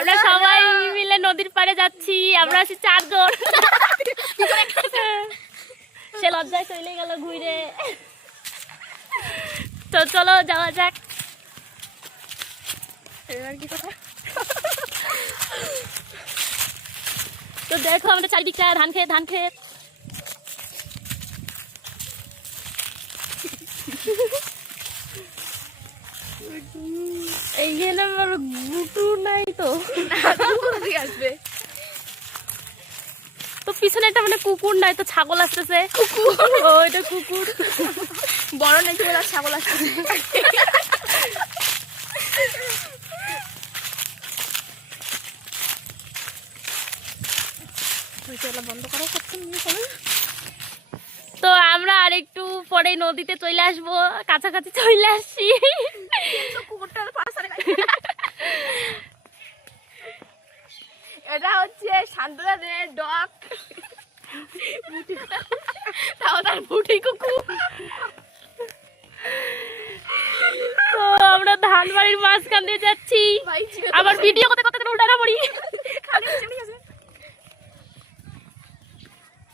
আমরা সবাই মিলে নদীর পাড়ে যাচ্ছি। আমরা আছি 4 জন। সে লজ্জায় চলে গেল ঘুরে। তো চলো যাওয়া যাক। তো দেখো আমাদের চারিদিকটা ধান ক্ষেত। এইখানে আমার গুটু নাই তো। আসবে তো পিছনে একটা মানে কুকুর নাই তো, ছাগল আসতেছে। ও এটা কুকুর। বড় নাকি বলে ছাগল আসছে। বন্ধ করা তো আমরা আর একটু পরে নদীতে চলে আসবো, কাছাকাছি চলে আসছি। এটা হচ্ছে শান্তদের ডগ, তাও তার বুটি কুকুর। তো আমরা ধান বাড়ির মাঝখান দিয়ে যাচ্ছি। আবার ভিডিও করতে করতে উল্টা না পড়ি।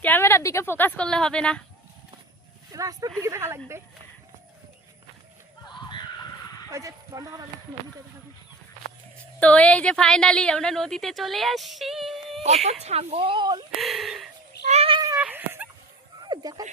ক্যামেরার দিকে ফোকাস করলে হবে না, রাস্তার দিকে দেখা লাগবে। তো এই যে ফাইনালি আমরা নদীতে চলে আসছি। কত ছাগল দেখা